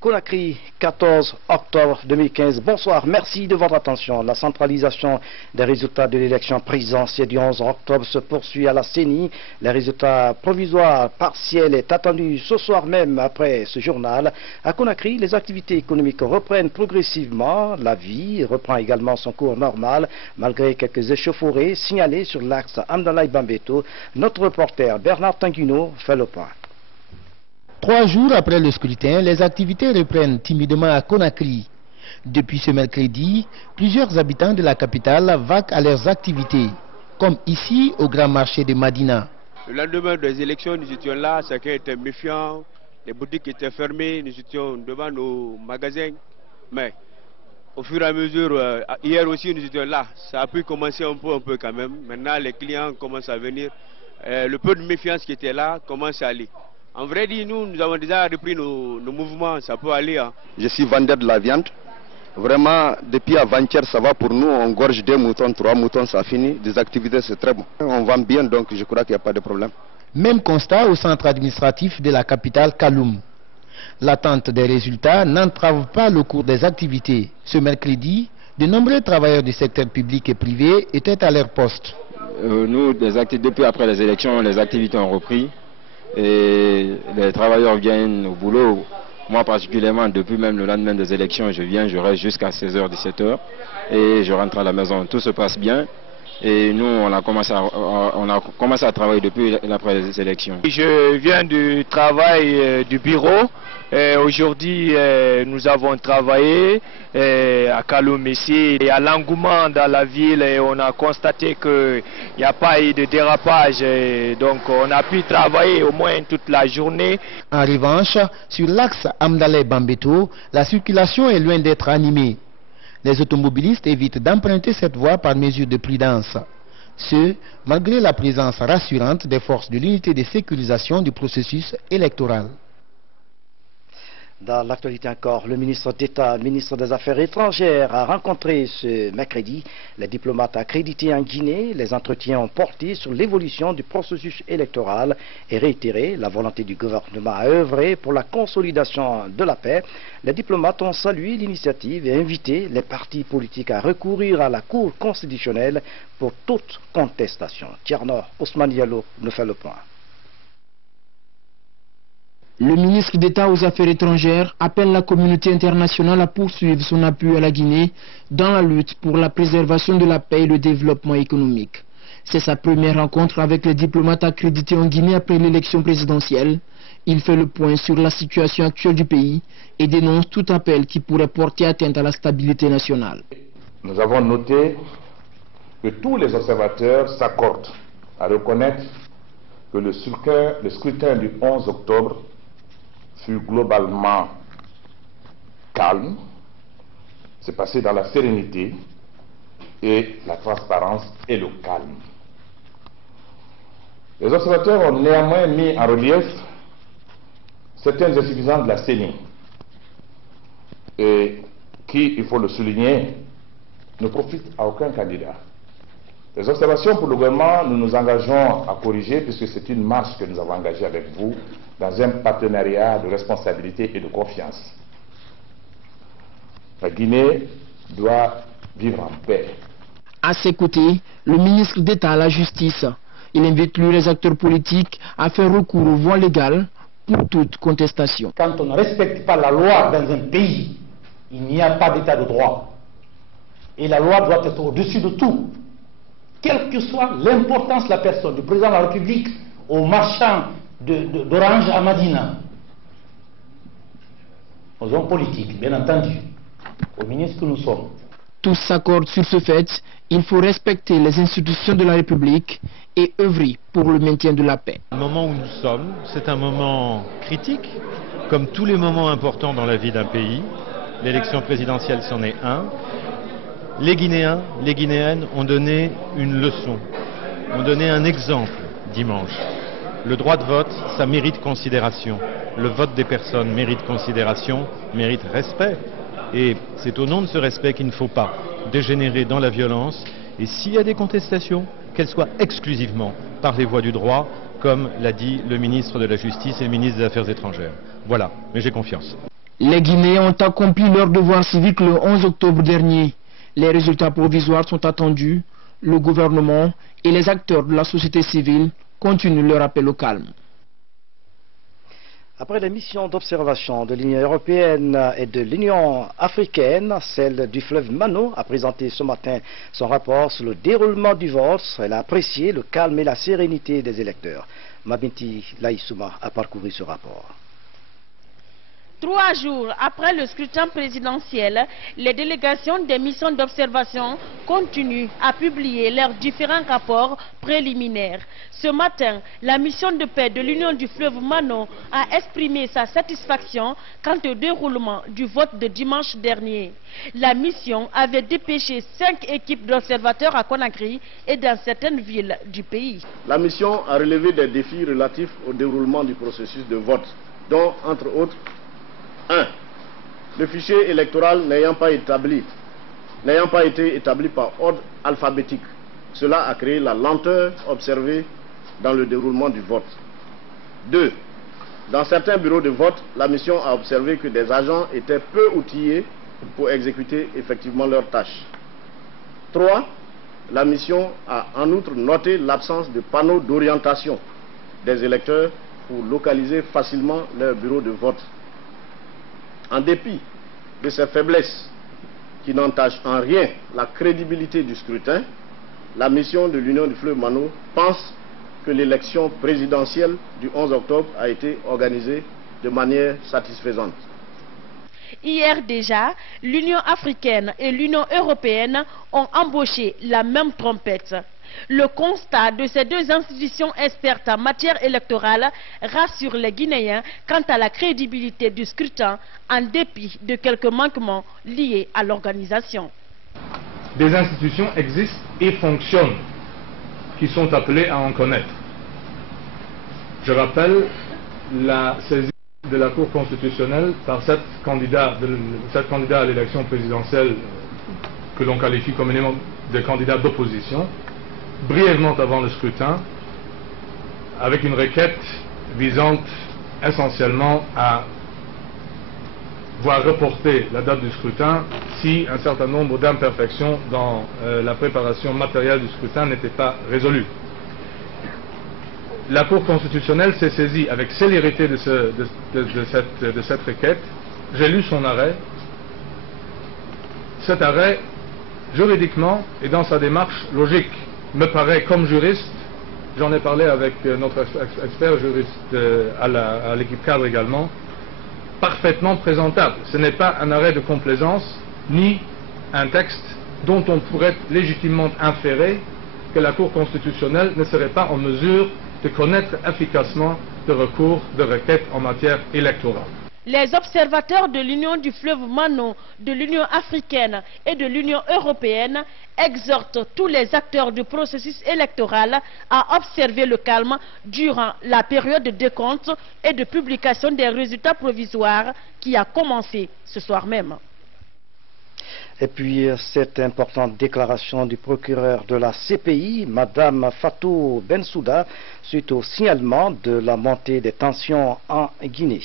Conakry, 14 octobre 2015. Bonsoir, merci de votre attention. La centralisation des résultats de l'élection présidentielle du 11 octobre se poursuit à la CENI. Les résultats provisoires partiels est attendu ce soir même après ce journal. À Conakry, les activités économiques reprennent progressivement. La vie reprend également son cours normal, malgré quelques échauffourées signalées sur l'axe Amdalaï-Bambeto. Notre reporter Bernard Tanguino fait le point. 3 jours après le scrutin, les activités reprennent timidement à Conakry. Depuis ce mercredi, plusieurs habitants de la capitale vaquent à leurs activités, comme ici au grand marché de Madina. Le lendemain des élections, nous étions là, chacun était méfiant, les boutiques étaient fermées, nous étions devant nos magasins. Mais au fur et à mesure, hier aussi nous étions là, ça a pu commencer un peu quand même. Maintenant les clients commencent à venir, le peu de méfiance qui était là commence à aller. En vrai dit, nous avons déjà repris nos mouvements, ça peut aller. Hein. Je suis vendeur de la viande. Vraiment, depuis avant-hier, ça va pour nous. On gorge 2 moutons, 3 moutons, ça finit. Des activités, c'est très bon. On vend bien, donc je crois qu'il n'y a pas de problème. Même constat au centre administratif de la capitale Kaloum. L'attente des résultats n'entrave pas le cours des activités. Ce mercredi, de nombreux travailleurs du secteur public et privé étaient à leur poste. Nous, depuis après les élections, les activités ont repris. Et les travailleurs viennent au boulot. Moi particulièrement, depuis même le lendemain des élections, je reste jusqu'à 16h, 17h et je rentre à la maison. Tout se passe bien et nous on a commencé à travailler depuis après les élections. Je viens du travail du bureau. Aujourd'hui nous avons travaillé à Kaloum ici. Il y a l'engouement dans la ville et on a constaté qu'il n'y a pas eu de dérapage. Donc on a pu travailler au moins toute la journée. En revanche, sur l'axe Amdalaï-Bambeto, la circulation est loin d'être animée. Les automobilistes évitent d'emprunter cette voie par mesure de prudence. Ce, malgré la présence rassurante des forces de l'unité de sécurisation du processus électoral. Dans l'actualité encore, le ministre d'État, ministre des Affaires étrangères, a rencontré ce mercredi les diplomates accrédités en Guinée. Les entretiens ont porté sur l'évolution du processus électoral et réitéré la volonté du gouvernement à œuvrer pour la consolidation de la paix. Les diplomates ont salué l'initiative et invité les partis politiques à recourir à la Cour constitutionnelle pour toute contestation. Tierno Ousmane Diallo nous fait le point. Le ministre d'État aux Affaires étrangères appelle la communauté internationale à poursuivre son appui à la Guinée dans la lutte pour la préservation de la paix et le développement économique. C'est sa première rencontre avec les diplomates accrédités en Guinée après l'élection présidentielle. Il fait le point sur la situation actuelle du pays et dénonce tout appel qui pourrait porter atteinte à la stabilité nationale. Nous avons noté que tous les observateurs s'accordent à reconnaître que le scrutin du 11 octobre fut globalement calme, c'est passé dans la sérénité et la transparence et le calme. Les observateurs ont néanmoins mis en relief certaines insuffisances de la CENI et qui, il faut le souligner, ne profitent à aucun candidat. Les observations pour le gouvernement, nous nous engageons à corriger puisque c'est une marche que nous avons engagée avec vous dans un partenariat de responsabilité et de confiance. La Guinée doit vivre en paix. À ses côtés, le ministre d'État à la Justice. Il invite les acteurs politiques à faire recours aux voies légales pour toute contestation. Quand on ne respecte pas la loi dans un pays, il n'y a pas d'état de droit. Et la loi doit être au-dessus de tout. Quelle que soit l'importance de la personne, du président de la République au marchand d'Orange à Madina, aux hommes politiques, bien entendu, aux ministres que nous sommes. Tous s'accordent sur ce fait, il faut respecter les institutions de la République et œuvrer pour le maintien de la paix. Le moment où nous sommes, c'est un moment critique, comme tous les moments importants dans la vie d'un pays. L'élection présidentielle c'en est un. Les Guinéens, les Guinéennes ont donné une leçon, ont donné un exemple dimanche. Le droit de vote, ça mérite considération. Le vote des personnes mérite considération, mérite respect. Et c'est au nom de ce respect qu'il ne faut pas dégénérer dans la violence, Et s'il y a des contestations, qu'elles soient exclusivement par les voies du droit, comme l'a dit le ministre de la Justice et le ministre des Affaires étrangères. Voilà, mais j'ai confiance. Les Guinéens ont accompli leur devoir civique le 11 octobre dernier. Les résultats provisoires sont attendus. Le gouvernement et les acteurs de la société civile continuent leur appel au calme. Après les missions d'observation de l'Union européenne et de l'Union africaine, celle du fleuve Mano a présenté ce matin son rapport sur le déroulement du vote. Elle a apprécié le calme et la sérénité des électeurs. Mabinti Laïsouma a parcouru ce rapport. 3 jours après le scrutin présidentiel, les délégations des missions d'observation continuent à publier leurs différents rapports préliminaires. Ce matin, la mission de paix de l'Union du fleuve Mano a exprimé sa satisfaction quant au déroulement du vote de dimanche dernier. La mission avait dépêché 5 équipes d'observateurs à Conakry et dans certaines villes du pays. La mission a relevé des défis relatifs au déroulement du processus de vote, dont, entre autres, 1. Le fichier électoral n'ayant pas été établi par ordre alphabétique. Cela a créé la lenteur observée dans le déroulement du vote. 2. Dans certains bureaux de vote, la mission a observé que des agents étaient peu outillés pour exécuter effectivement leurs tâches. 3. La mission a en outre noté l'absence de panneaux d'orientation des électeurs pour localiser facilement leur bureau de vote. En dépit de ces faiblesses qui n'entachent en rien la crédibilité du scrutin, la mission de l'Union du fleuve Mano pense que l'élection présidentielle du 11 octobre a été organisée de manière satisfaisante. Hier déjà, l'Union africaine et l'Union européenne ont embauché la même trompette. Le constat de ces deux institutions expertes en matière électorale rassure les Guinéens quant à la crédibilité du scrutin en dépit de quelques manquements liés à l'organisation. Des institutions existent et fonctionnent qui sont appelées à en connaître. Je rappelle la saisie de la Cour constitutionnelle par sept candidats à l'élection présidentielle que l'on qualifie communément de candidats d'opposition, brièvement avant le scrutin, avec une requête visant essentiellement à voir reporter la date du scrutin si un certain nombre d'imperfections dans la préparation matérielle du scrutin n'étaient pas résolues. La Cour constitutionnelle s'est saisie avec célérité de cette requête. J'ai lu son arrêt. Cet arrêt, juridiquement et dans sa démarche logique, me paraît, comme juriste, j'en ai parlé avec notre expert juriste à l'équipe cadre également, parfaitement présentable. Ce n'est pas un arrêt de complaisance, ni un texte dont on pourrait légitimement inférer que la Cour constitutionnelle ne serait pas en mesure de connaître efficacement de recours de requêtes en matière électorale. Les observateurs de l'Union du fleuve Mano, de l'Union africaine et de l'Union européenne exhortent tous les acteurs du processus électoral à observer le calme durant la période de décompte et de publication des résultats provisoires qui a commencé ce soir même. Et puis, cette importante déclaration du procureur de la CPI, Mme Fatou Bensouda, suite au signalement de la montée des tensions en Guinée.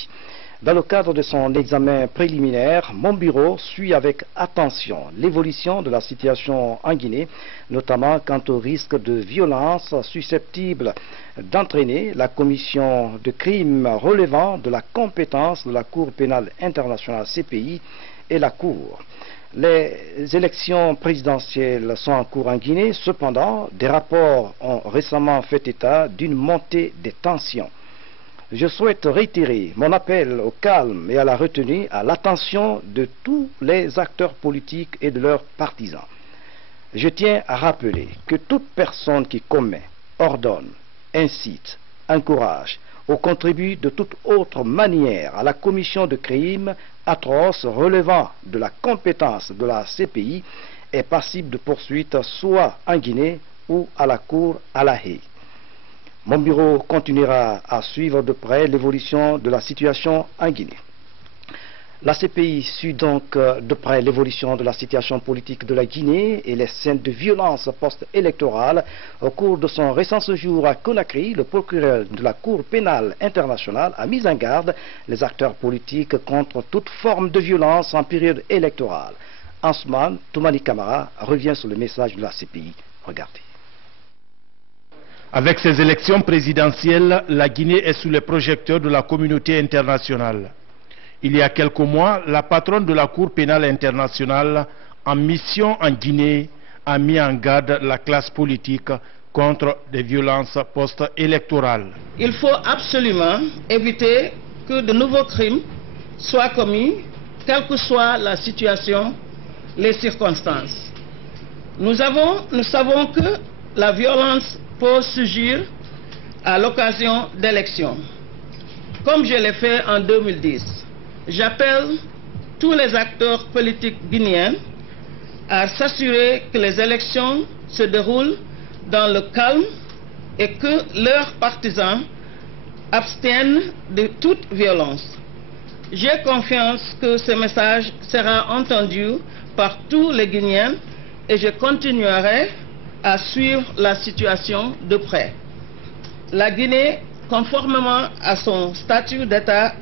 Dans le cadre de son examen préliminaire, mon bureau suit avec attention l'évolution de la situation en Guinée, notamment quant au risque de violence susceptible d'entraîner la commission de crimes relevant de la compétence de la Cour pénale internationale CPI et la Cour. Les élections présidentielles sont en cours en Guinée. Cependant, des rapports ont récemment fait état d'une montée des tensions. Je souhaite réitérer mon appel au calme et à la retenue, à l'attention de tous les acteurs politiques et de leurs partisans. Je tiens à rappeler que toute personne qui commet, ordonne, incite, encourage ou contribue de toute autre manière à la commission de crimes atroces relevant de la compétence de la CPI est passible de poursuite soit en Guinée ou à la Cour à La Haye. Mon bureau continuera à suivre de près l'évolution de la situation en Guinée. La CPI suit donc de près l'évolution de la situation politique de la Guinée et les scènes de violence post-électorale. Au cours de son récent séjour à Conakry, le procureur de la Cour pénale internationale a mis en garde les acteurs politiques contre toute forme de violence en période électorale. Ansman Toumani Kamara revient sur le message de la CPI. Regardez. Avec ces élections présidentielles, la Guinée est sous les projecteurs de la communauté internationale. Il y a quelques mois, la patronne de la Cour pénale internationale en mission en Guinée a mis en garde la classe politique contre des violences post-électorales. Il faut absolument éviter que de nouveaux crimes soient commis, quelle que soit la situation, les circonstances. Nous savons que la violence peut surgir à l'occasion d'élections, comme je l'ai fait en 2010. J'appelle tous les acteurs politiques guinéens à s'assurer que les élections se déroulent dans le calme et que leurs partisans abstiennent de toute violence. J'ai confiance que ce message sera entendu par tous les Guinéens et je continuerai à suivre la situation de près. La Guinée, conformément à son statut d'État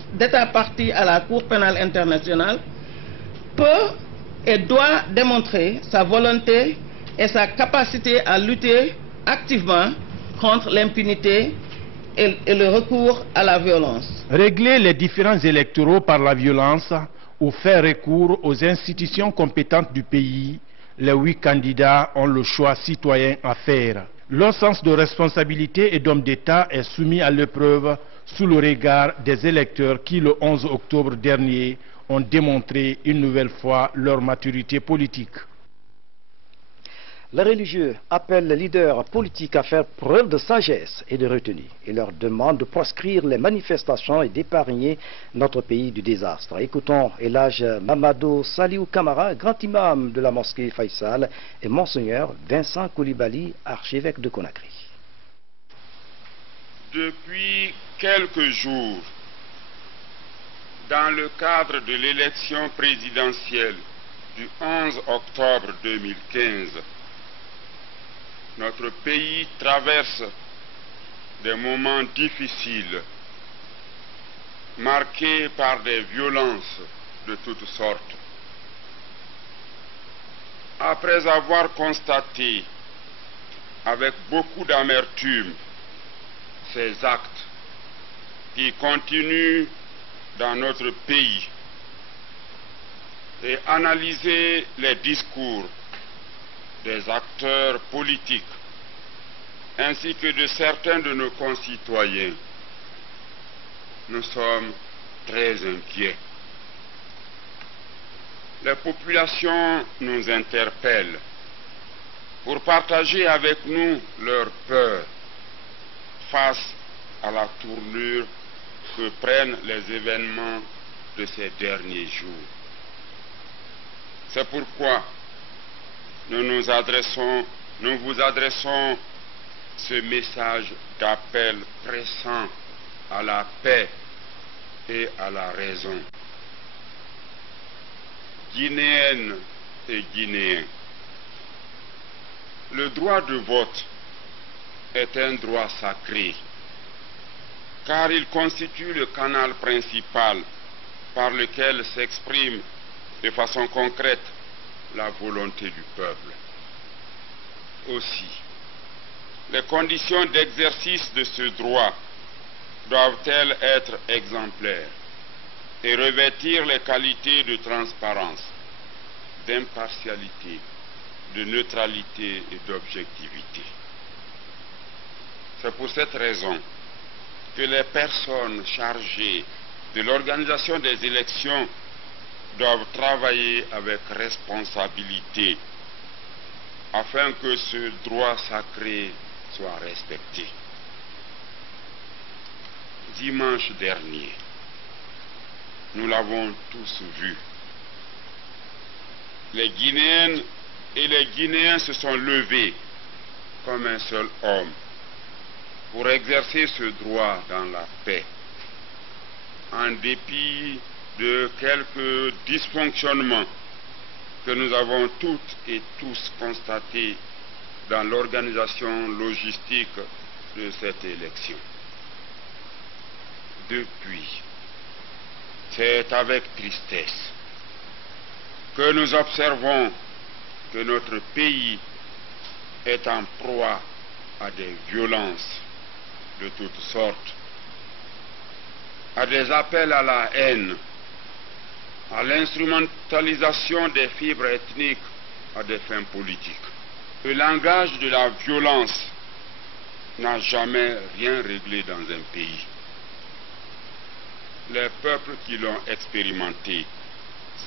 partie à la Cour pénale internationale, peut et doit démontrer sa volonté et sa capacité à lutter activement contre l'impunité et le recours à la violence. Régler les différends électoraux par la violence ou faire recours aux institutions compétentes du pays, les 8 candidats ont le choix citoyen à faire. Leur sens de responsabilité et d'homme d'État est soumis à l'épreuve sous le regard des électeurs qui, le 11 octobre dernier, ont démontré une nouvelle fois leur maturité politique. Les religieux appellent les leaders politiques à faire preuve de sagesse et de retenue et leur demandent de proscrire les manifestations et d'épargner notre pays du désastre. Écoutons Elhadj Mamadou Saliou Kamara, grand imam de la mosquée Faisal, et Monseigneur Vincent Koulibaly, archevêque de Conakry. Depuis quelques jours, dans le cadre de l'élection présidentielle du 11 octobre 2015, notre pays traverse des moments difficiles, marqués par des violences de toutes sortes. Après avoir constaté avec beaucoup d'amertume ces actes qui continuent dans notre pays et analyser les discours des acteurs politiques ainsi que de certains de nos concitoyens, nous sommes très inquiets. Les populations nous interpellent pour partager avec nous leur peur face à la tournure que prennent les événements de ces derniers jours. C'est pourquoi nous vous adressons ce message d'appel pressant à la paix et à la raison. Guinéennes et Guinéens, le droit de vote est un droit sacré, car il constitue le canal principal par lequel s'exprime de façon concrète la volonté du peuple. Aussi, les conditions d'exercice de ce droit doivent-elles être exemplaires et revêtir les qualités de transparence, d'impartialité, de neutralité et d'objectivité. C'est pour cette raison que les personnes chargées de l'organisation des élections doivent travailler avec responsabilité afin que ce droit sacré soit respecté. Dimanche dernier, nous l'avons tous vu. Les Guinéennes et les Guinéens se sont levés comme un seul homme pour exercer ce droit dans la paix, en dépit de quelques dysfonctionnements que nous avons toutes et tous constatés dans l'organisation logistique de cette élection. Depuis, c'est avec tristesse que nous observons que notre pays est en proie à des violences de toutes sortes, à des appels à la haine, à l'instrumentalisation des fibres ethniques à des fins politiques. Le langage de la violence n'a jamais rien réglé dans un pays. Les peuples qui l'ont expérimenté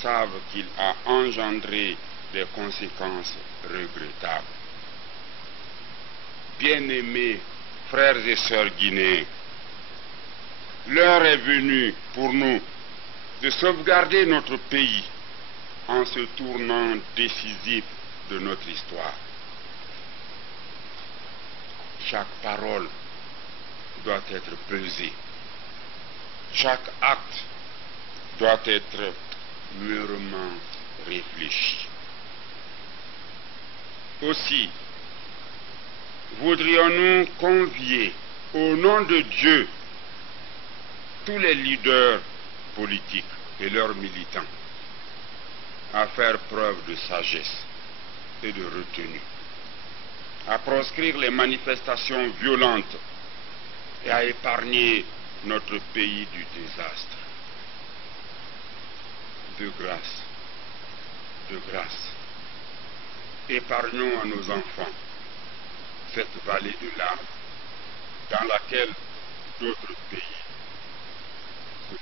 savent qu'il a engendré des conséquences regrettables. Bien-aimés frères et sœurs guinéens, l'heure est venue pour nous de sauvegarder notre pays en ce tournant décisif de notre histoire. Chaque parole doit être pesée. Chaque acte doit être mûrement réfléchi. Aussi, voudrions-nous convier au nom de Dieu tous les leaders politiques et leurs militants à faire preuve de sagesse et de retenue, à proscrire les manifestations violentes et à épargner notre pays du désastre. De grâce, épargnons à nos enfants cette vallée de larmes dans laquelle d'autres pays se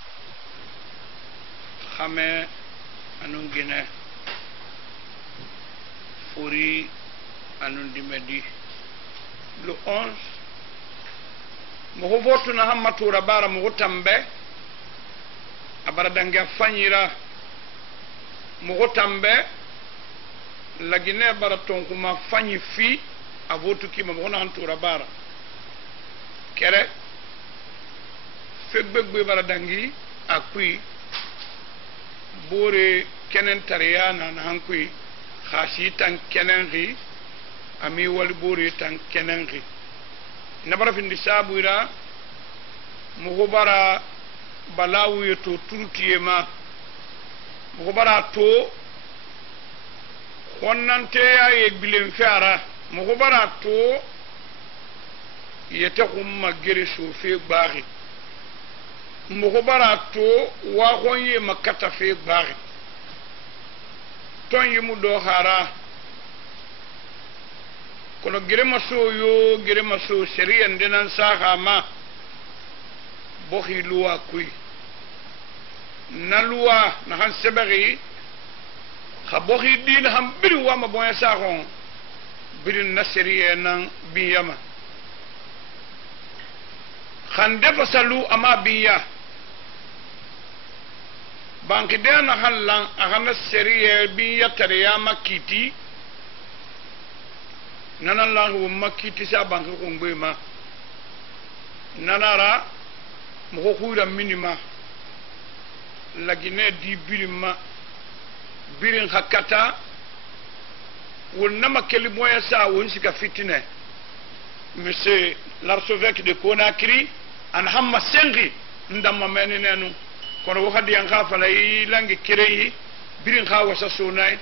Xame anun Guinée Furi anun Dimedi le 11 mo votu na hammatura bara mo tambe abara dangia fanyira mo tambe la Guinée bara tonkuma fanyi fi a votu ki mo na hantura bara kere fegbegbe bara dangi akui bore kenen tariana na hankui khashi tan kenen ri ami wal bore tan kenen ri nabara findi sabuira mo bara balawu yeto turtiyema mo bara to wonnante ya bilen fiara mo bara to yete kuma gere sofe gbari mo bara to wa gonye makata fe gbari ton yimu do hara kono gere maso sharia ndenan saha ma bohi luwa kui na luwa na han sebari khabohi din ham biri wa ma boya sagon birin na sharia nan biyama khande fasalu ama biya banki de na hallan agana sharia biya tariya makiti nana lahu makiti sa banki kongbe ma nanara mo khura minima la Guinée di birima birin hakata wonna makeli moya sa won sika fitine monsieur l'archevêque de Conakry an hamma sengi ndamma menenu kono wadi an khafa lay langi kireyi birin khawa sa sunay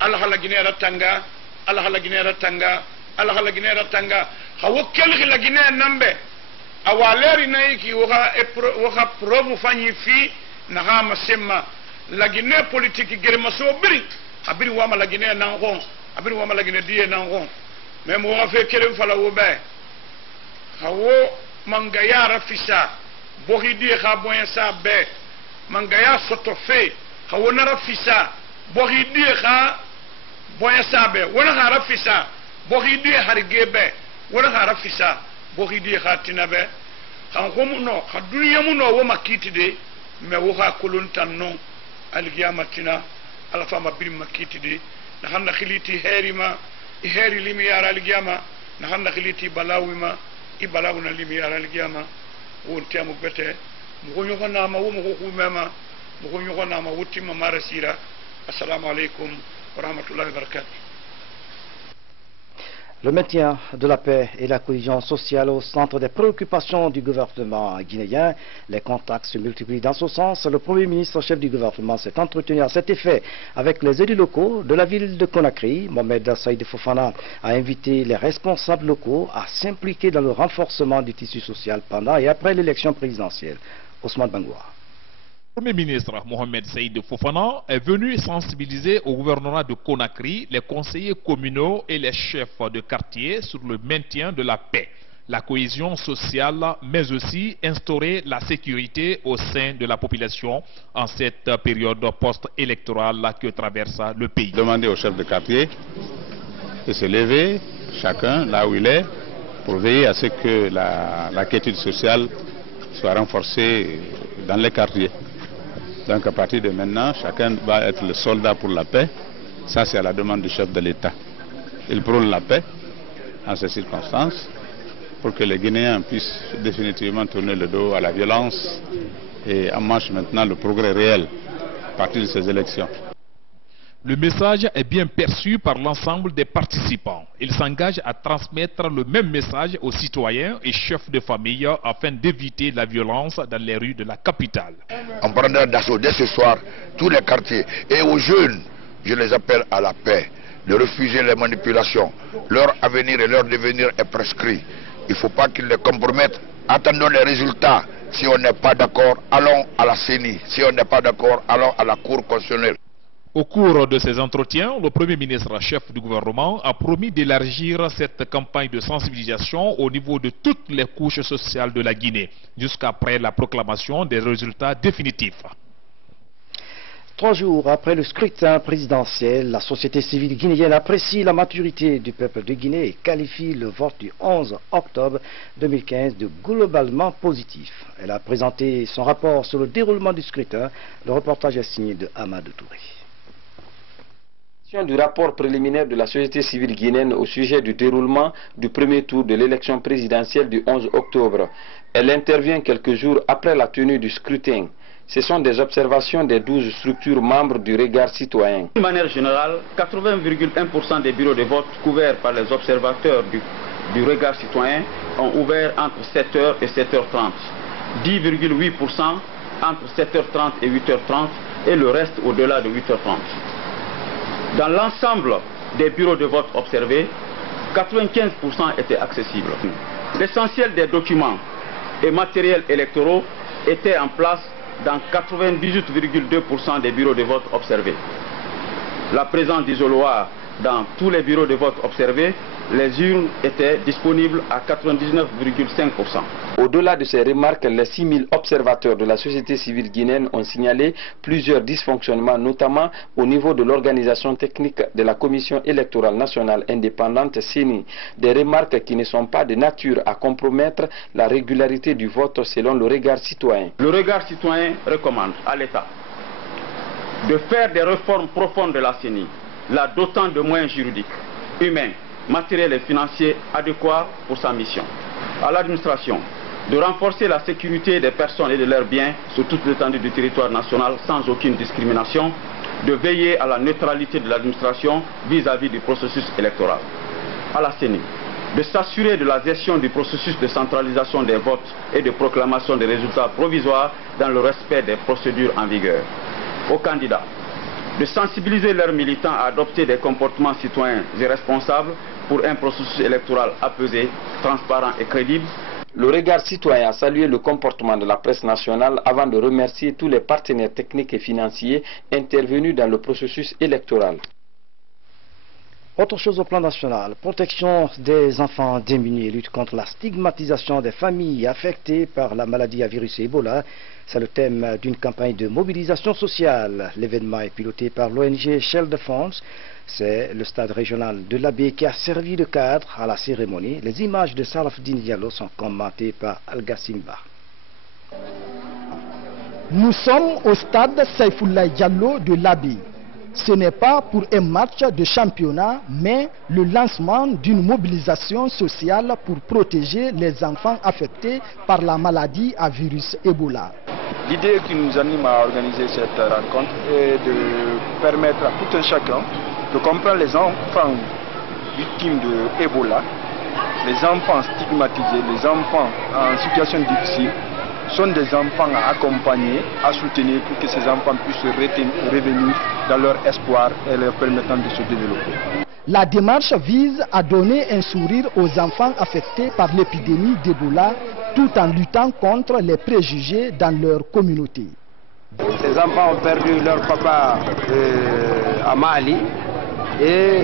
Allah la Guinée ratanga Allah la Guinée ratanga Allah la Guinée ratanga khawo kelgi la Guinée nambe awaleri naiki waka preuve fanyi fi na hama sema la Guinée politique gerema so biri abiri wama la Guinée nangon abiri wama la Guinée die nangon même wa fe kelem fala wo be hawo mangaya rafisa bohi die kha boyen sa be mangaya soto fe hawo na rafisa bohi die kha boyen sa be wona kha rafisa bohi die harige be wona kha rafisa bohi die kha tinabe kan ko muno ka duniya muno wo makiti de me wo ha kulun tanno alqiyamatina ala fama bir makiti de na hanna khiliti herima heri limi yara alqiyama na hanna khiliti balawima ibalawuna limi yara alqiyama won tiamu bete mo ko nyoko na ma wo mo ko mema bugo nyugo na ma wutti ma marasira. Assalamu alaikum wa rahmatullahi wa barakatuh. Le maintien de la paix et la cohésion sociale au centre des préoccupations du gouvernement guinéen. Les contacts se multiplient dans ce sens. Le Premier ministre, chef du gouvernement, s'est entretenu à cet effet avec les élus locaux de la ville de Conakry. Mohamed Saïd Fofana a invité les responsables locaux à s'impliquer dans le renforcement du tissu social pendant et après l'élection présidentielle. Ousmane Bangoua. Le Premier ministre Mohamed Saïd Fofana est venu sensibiliser au gouvernement de Conakry les conseillers communaux et les chefs de quartier sur le maintien de la paix, la cohésion sociale, mais aussi instaurer la sécurité au sein de la population en cette période post-électorale que traverse le pays. Demander aux chefs de quartier de se lever, chacun là où il est, pour veiller à ce que la quiétude sociale soit renforcée dans les quartiers. Donc à partir de maintenant, chacun va être le soldat pour la paix. Ça, c'est à la demande du chef de l'État. Il prône la paix en ces circonstances pour que les Guinéens puissent définitivement tourner le dos à la violence et en marche maintenant le progrès réel à partir de ces élections. Le message est bien perçu par l'ensemble des participants. Ils s'engagent à transmettre le même message aux citoyens et chefs de famille afin d'éviter la violence dans les rues de la capitale. On prendra d'assaut dès ce soir tous les quartiers. Et aux jeunes, je les appelle à la paix, de refuser les manipulations. Leur avenir et leur devenir est prescrit. Il ne faut pas qu'ils les compromettent. Attendons les résultats. Si on n'est pas d'accord, allons à la CENI. Si on n'est pas d'accord, allons à la Cour constitutionnelle. Au cours de ces entretiens, le Premier ministre, chef du gouvernement, a promis d'élargir cette campagne de sensibilisation au niveau de toutes les couches sociales de la Guinée, jusqu'après la proclamation des résultats définitifs. 3 jours après le scrutin présidentiel, la société civile guinéenne apprécie la maturité du peuple de Guinée et qualifie le vote du 11 octobre 2015 de globalement positif. Elle a présenté son rapport sur le déroulement du scrutin. Le reportage est signé de Amadou Touré. Du rapport préliminaire de la société civile guinéenne au sujet du déroulement du premier tour de l'élection présidentielle du 11 octobre. Elle intervient quelques jours après la tenue du scrutin. Ce sont des observations des 12 structures membres du regard citoyen. De manière générale, 80,1% des bureaux de vote couverts par les observateurs du regard citoyen ont ouvert entre 7h et 7h30. 10,8% entre 7h30 et 8h30 et le reste au-delà de 8h30. Dans l'ensemble des bureaux de vote observés, 95% étaient accessibles. L'essentiel des documents et matériels électoraux étaient en place dans 98,2% des bureaux de vote observés. La présence d'isoloirs dans tous les bureaux de vote observés, les urnes étaient disponibles à 99,5%. Au-delà de ces remarques, les 6000 observateurs de la société civile guinéenne ont signalé plusieurs dysfonctionnements, notamment au niveau de l'organisation technique de la Commission électorale nationale indépendante CENI. Des remarques qui ne sont pas de nature à compromettre la régularité du vote selon le regard citoyen. Le regard citoyen recommande à l'État de faire des réformes profondes de la CENI, la dotant de moyens juridiques, humains, matériels et financiers adéquats pour sa mission. À l'administration, de renforcer la sécurité des personnes et de leurs biens sur toute l'étendue du territoire national sans aucune discrimination, de veiller à la neutralité de l'administration vis-à-vis du processus électoral. À la CENI, de s'assurer de la gestion du processus de centralisation des votes et de proclamation des résultats provisoires dans le respect des procédures en vigueur. Aux candidats, de sensibiliser leurs militants à adopter des comportements citoyens et responsables pour un processus électoral apaisé, transparent et crédible. Le regard citoyen a salué le comportement de la presse nationale avant de remercier tous les partenaires techniques et financiers intervenus dans le processus électoral. Autre chose au plan national, protection des enfants démunis et lutte contre la stigmatisation des familles affectées par la maladie à virus Ebola. C'est le thème d'une campagne de mobilisation sociale. L'événement est piloté par l'ONG Shell de France. C'est le stade régional de l'Abbé qui a servi de cadre à la cérémonie. Les images de Salafdin Diallo sont commentées par Al-Gassimba. Nous sommes au stade Saïfoullah Diallo de l'Abbé. Ce n'est pas pour un match de championnat, mais le lancement d'une mobilisation sociale pour protéger les enfants affectés par la maladie à virus Ebola. L'idée qui nous anime à organiser cette rencontre est de permettre à tout un chacun de comprendre les enfants victimes de Ebola, les enfants stigmatisés, les enfants en situation difficile, sont des enfants à accompagner, à soutenir pour que ces enfants puissent revenir dans leur espoir et leur permettant de se développer. La démarche vise à donner un sourire aux enfants affectés par l'épidémie d'Ebola tout en luttant contre les préjugés dans leur communauté. Ces enfants ont perdu leur papa à Mali et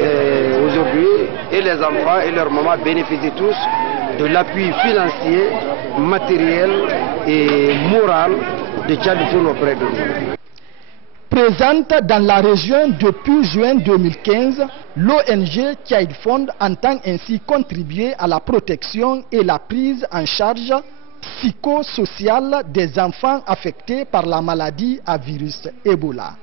aujourd'hui, et les enfants et leurs mamans bénéficient tous de l'appui financier, matériel et moral de Tchadfoun auprès de nous. Présente dans la région depuis juin 2015, l'ONG Child Fund entend ainsi contribuer à la protection et la prise en charge psychosociale des enfants affectés par la maladie à virus Ebola.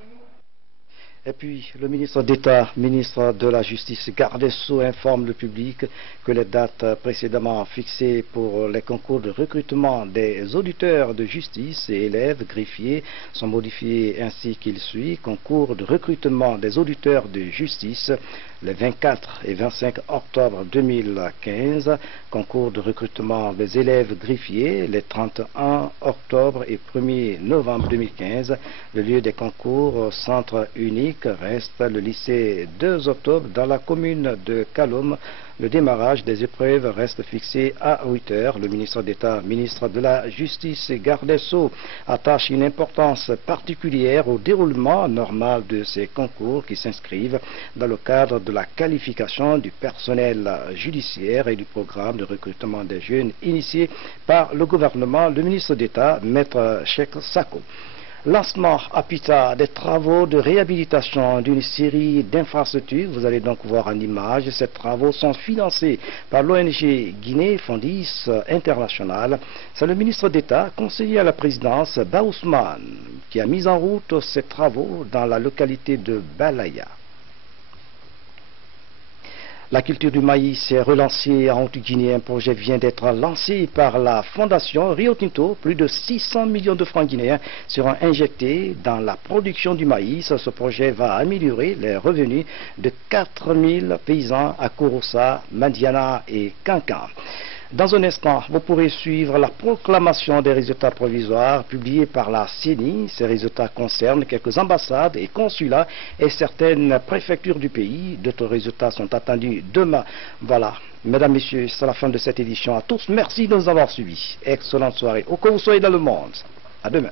Et puis, le ministre d'État, ministre de la Justice, garde des Sceaux, informe le public que les dates précédemment fixées pour les concours de recrutement des auditeurs de justice et élèves greffiers sont modifiées ainsi qu'il suit. Concours de recrutement des auditeurs de justice les 24 et 25 octobre 2015. Concours de recrutement des élèves greffiers les 31 octobre et 1er novembre 2015. Le lieu des concours, centre unique, reste le lycée 2 octobre dans la commune de Kaloum. Le démarrage des épreuves reste fixé à 8 heures. Le ministre d'État, ministre de la Justice et garde des Sceaux attache une importance particulière au déroulement normal de ces concours qui s'inscrivent dans le cadre de la qualification du personnel judiciaire et du programme de recrutement des jeunes initié par le gouvernement. Le ministre d'État, Maître Cheikh Sako. Lancement à Pita des travaux de réhabilitation d'une série d'infrastructures. Vous allez donc voir en image. Ces travaux sont financés par l'ONG Guinée Fondis International. C'est le ministre d'État, conseiller à la présidence, Ba Ousmane, qui a mis en route ces travaux dans la localité de Balaya. La culture du maïs est relancée en Haute-Guinée. Un projet vient d'être lancé par la fondation Rio Tinto. Plus de 600 millions de francs guinéens seront injectés dans la production du maïs. Ce projet va améliorer les revenus de 4000 paysans à Kouroussa, Madiana et Kankan. Dans un instant, vous pourrez suivre la proclamation des résultats provisoires publiés par la CENI. Ces résultats concernent quelques ambassades et consulats et certaines préfectures du pays. D'autres résultats sont attendus demain. Voilà, mesdames, messieurs, c'est la fin de cette édition. À tous, merci de nous avoir suivis. Excellente soirée. Où que vous soyez dans le monde. À demain.